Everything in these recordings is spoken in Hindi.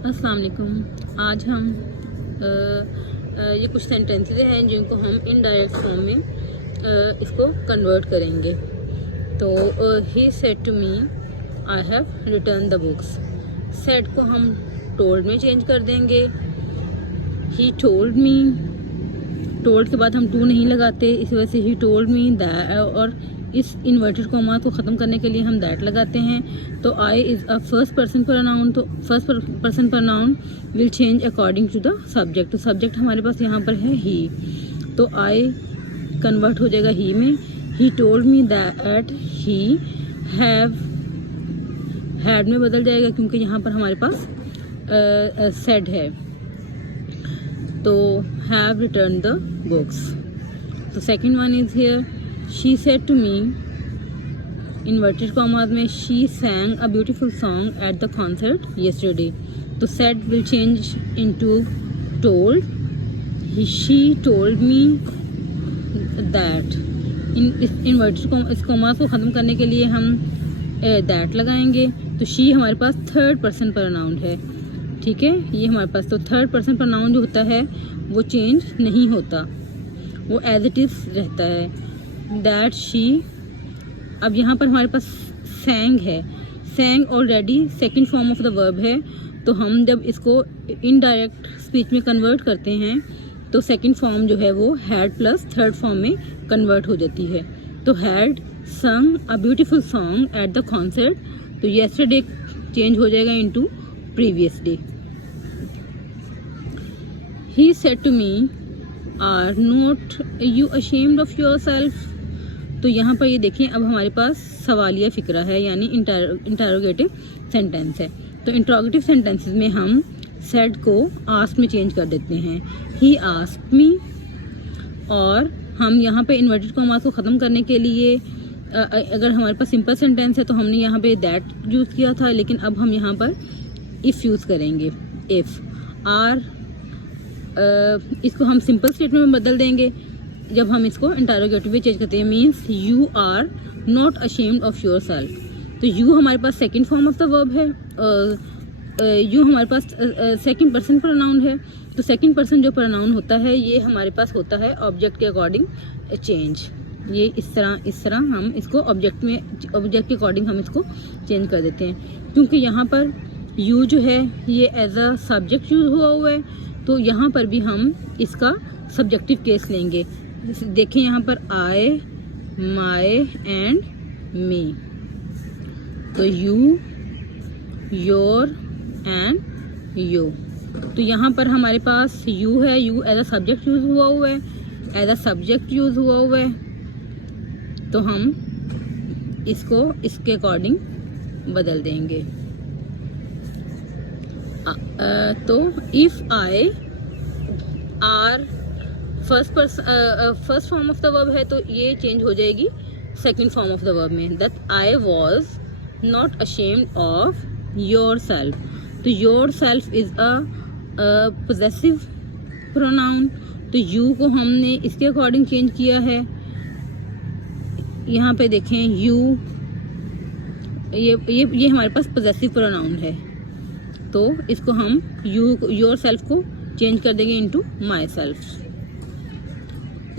अस्सलाम वालेकुम। आज हम ये कुछ सेंटेंसेस हैं जिनको हम इनडायरेक्ट फॉर्म में इसको कन्वर्ट करेंगे। तो he said to me I have return the books. Said को हम टोल्ड में चेंज कर देंगे। ही टोल्ड मी, टोल्ड के बाद हम टू नहीं लगाते, इस वजह से ही टोल्ड मी दैट, और इस इन्वर्टेड कॉमा को ख़त्म करने के लिए हम दैट लगाते हैं। तो I is a first person pronoun, तो first person pronoun will change according to the subject. तो सब्जेक्ट हमारे पास यहाँ पर है ही, तो आई कन्वर्ट हो जाएगा ही में। He told me that he have, had में बदल जाएगा क्योंकि यहाँ पर हमारे पास सेड है। तो हैव रिटर्न द बुक्स। तो second one is here, she said to me, inverted commas में, she sang a beautiful song at the concert yesterday। तो said will change into told। she told me that। इस कॉमास को ख़त्म करने के लिए हम that लगाएंगे। तो she हमारे पास थर्ड पर्सन प्रोनाउन है, ठीक है, ये हमारे पास। तो थर्ड पर्सन प्रोनाउन जो होता है वो चेंज नहीं होता, वो एज इट इज़ रहता है। दैट शी, अब यहाँ पर हमारे पास sang है, sang already second form of the verb है। तो हम जब इसको इनडायरेक्ट स्पीच में कन्वर्ट करते हैं तो सेकंड फॉर्म जो है वो हैड प्लस थर्ड फॉर्म में कन्वर्ट हो जाती है। तो had sung a beautiful song at the concert, तो yesterday चेंज हो जाएगा into previous day. He said to me, are not you ashamed of your self. तो यहाँ पर ये देखें, अब हमारे पास सवालिया फ़िक्रा है, यानी इंटरोगेटिव सेंटेंस है। तो इंटरोगेटिव सेंटेंसेस में हम सेड को आस्क में चेंज कर देते हैं, ही आस्क्ड मी। और हम यहाँ पे इन्वर्टेड कॉमास को ख़त्म करने के लिए अगर हमारे पास सिंपल सेंटेंस है तो हमने यहाँ पे दैट यूज़ किया था, लेकिन अब हम यहाँ पर इफ़ यूज़ करेंगे। इफ़ आर, इसको हम सिंपल स्टेटमेंट में बदल देंगे जब हम इसको इंटरोगेटिव में चेंज करते हैं। Means you are not ashamed of your self. तो यू हमारे पास second form of the verb है, यू हमारे पास सेकंड पर्सन प्रोनाउन है। तो सेकंड पर्सन जो प्रोनाउन होता है ये हमारे पास होता है ऑब्जेक्ट के अकॉर्डिंग चेंज। ये इस तरह हम इसको ऑब्जेक्ट के अकॉर्डिंग हम इसको चेंज कर देते हैं। क्योंकि यहाँ पर यू जो है ये एज अ सब्जेक्ट यूज हुआ है, तो यहाँ पर भी हम इसका सब्जेक्टिव केस लेंगे। देखें यहाँ पर आई, माई एंड मी। तो यू, योर एंड यू। तो यहाँ पर हमारे पास यू है, you as a subject use हुआ है, एज अ सब्जेक्ट यूज हुआ है। तो हम इसको इसके अकॉर्डिंग बदल देंगे। तो if I are first form of the verb है तो ये चेंज हो जाएगी second form of the verb में, that I was not ashamed of your self. तो your self is a possessive pronoun, तो यू को हमने इसके अकॉर्डिंग चेंज किया है। यहाँ पे देखें यू, ये हमारे पास पोजेसिव प्रोनाउन है, तो इसको हम योर सेल्फ को चेंज कर देंगे into my self.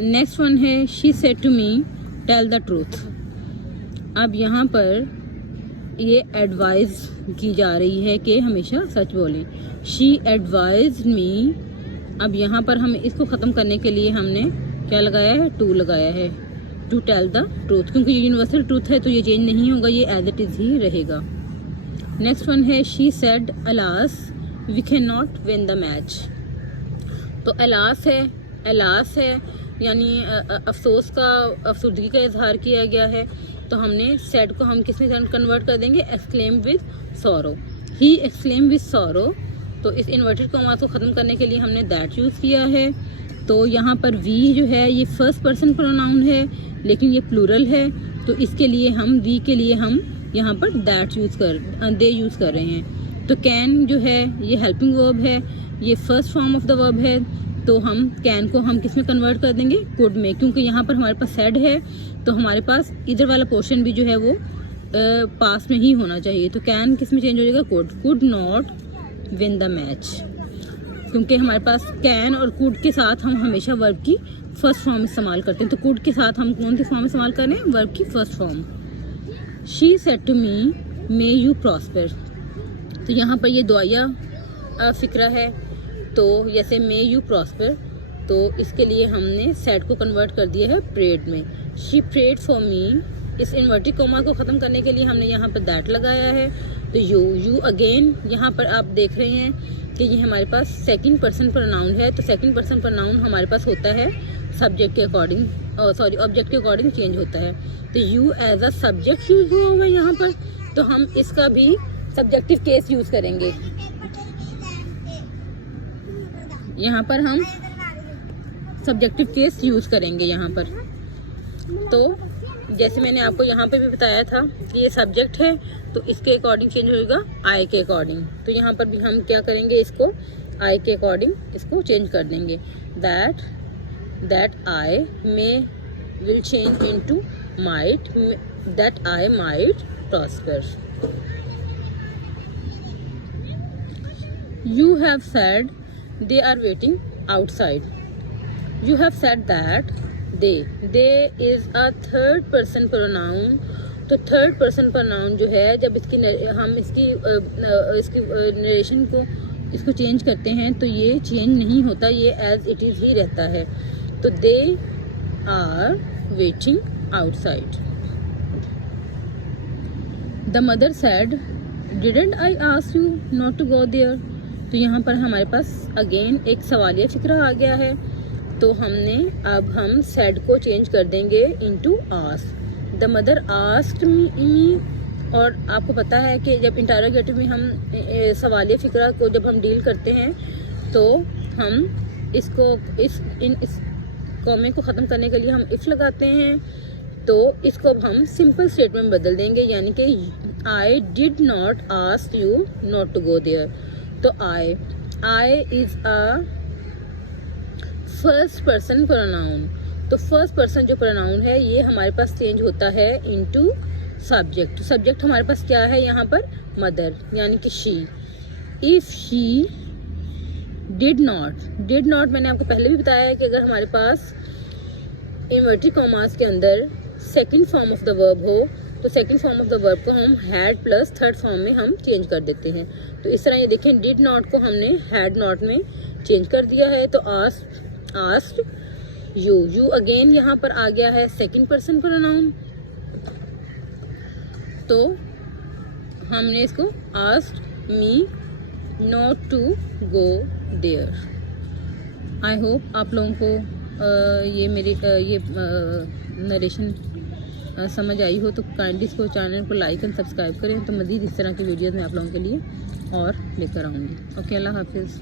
Next one है, she said to me tell the truth. अब यहाँ पर ये एडवाइज की जा रही है कि हमेशा सच बोलें। शी एडवाइज्ड मी। अब यहाँ पर हम इसको ख़त्म करने के लिए हमने क्या लगाया है, टू लगाया है, टू टेल द ट्रूथ। क्योंकि ये यूनिवर्सल ट्रूथ है तो ये चेंज नहीं होगा, ये एज इट इज़ ही रहेगा। नेक्स्ट वन है, she said alas we can not win the match. तो अलास है यानी अफसोस का, अफसुर्दगी का इजहार किया गया है। तो हमने सेड को हम किस में कन्वर्ट कर देंगे, exclaim with sorrow. He exclaim with sorrow. तो इस इन्वर्टेड कॉमा को ख़त्म करने के लिए हमने दैट यूज़ किया है। तो यहाँ पर वी जो है ये फर्स्ट पर्सन प्रोनाउन है, लेकिन ये प्लूरल है, तो इसके लिए हम वी के लिए हम यहाँ पर दैट दे यूज़ कर रहे हैं। तो कैन जो है ये हेल्पिंग वर्ब है, ये first form of the verb है, तो हम कैन को हम किस में कन्वर्ट कर देंगे, कुड में। क्योंकि यहाँ पर हमारे पास सेड है तो हमारे पास इधर वाला पोर्शन भी जो है वो पास में ही होना चाहिए। तो कैन किस में चेंज हो जाएगा, could. Could not win the match. क्योंकि हमारे पास कैन और कुड के साथ हम हमेशा वर्ब की फर्स्ट फॉर्म इस्तेमाल करते हैं, तो कुड के साथ हम कौन सी फॉर्म इस्तेमाल करें? वर्ब की first form. She said to me may you prosper. तो यहाँ पर ये दुआया फ़िक्रा है, तो जैसे मे यू प्रॉस्पर, तो इसके लिए हमने सेड को कन्वर्ट कर दिया है प्रेड में। शी प्रेड फॉर मी, इस इन्वर्टेड कॉमा को ख़त्म करने के लिए हमने यहाँ पर दैट लगाया है। तो यू अगेन यहाँ पर आप देख रहे हैं कि ये हमारे पास सेकंड पर्सन प्रोनाउन है, तो सेकंड पर्सन प्रोनाउन हमारे पास होता है सब्जेक्ट के अकॉर्डिंग, सॉरी ऑब्जेक्ट के अकॉर्डिंग चेंज होता है। तो you as a subject use हुआ हुआ है यहाँ पर, तो हम इसका भी सब्जेक्टिव केस यूज़ करेंगे। यहाँ पर हम सब्जेक्टिव केस यूज़ करेंगे यहाँ पर। तो जैसे मैंने आपको यहाँ पे भी बताया था कि ये सब्जेक्ट है, तो इसके अकॉर्डिंग चेंज होगा आई के अकॉर्डिंग। तो यहाँ पर भी हम क्या करेंगे, इसको आई के अकॉर्डिंग इसको चेंज कर देंगे। That I may will change into might, that I might prosper. You have said they are waiting outside. You have said that they is a third person pronoun. तो थर्ड पर्सन प्रोनाउन जो है, जब हम इसकी नरेशन को इसको चेंज करते हैं तो ये चेंज नहीं होता, ये एज इट इज़ ही रहता है। तो they are waiting outside. The mother said didn't I ask you not to go there. तो यहाँ पर हमारे पास अगेन एक सवालिया फिक्रा आ गया है, तो अब हम सैड को चेंज कर देंगे into ask. The mother asked me, और आपको पता है कि जब इंटरोगेटिव में हम सवालिया फिक्रा को जब हम डील करते हैं तो हम इसको इस कॉमे को ख़त्म करने के लिए हम इफ़ लगाते हैं। तो इसको अब हम सिंपल स्टेटमेंट में बदल देंगे, यानी कि I did not ask you not to go there. तो I is a first person pronoun. तो फर्स्ट पर्सन जो प्रोनाउन है ये हमारे पास चेंज होता है इनटू सब्जेक्ट। सब्जेक्ट हमारे पास क्या है यहाँ पर? मदर, यानी कि she. If she did not मैंने आपको पहले भी बताया है कि अगर हमारे पास इन्वर्टेड कॉमास के अंदर second form of the verb हो, तो second form of the verb को हम हैड प्लस थर्ड फॉर्म में हम चेंज कर देते हैं। तो इस तरह ये देखें, डिड नॉट को हमने हैड नॉट में चेंज कर दिया है। तो आस्क्ड यू अगेन यहाँ पर आ गया है सेकंड पर्सन प्रोनाउन, तो हमने इसको asked me not to go there. I hope आप लोगों को ये मेरी नरेशन समझ आई हो, तो काइंडली इसको चैनल को लाइक एंड सब्सक्राइब करें, तो मज़ीद इस तरह की वीडियोज़ मैं आप लोगों के लिए और लेकर आऊँगी। ओके, अल्लाह हाफिज़।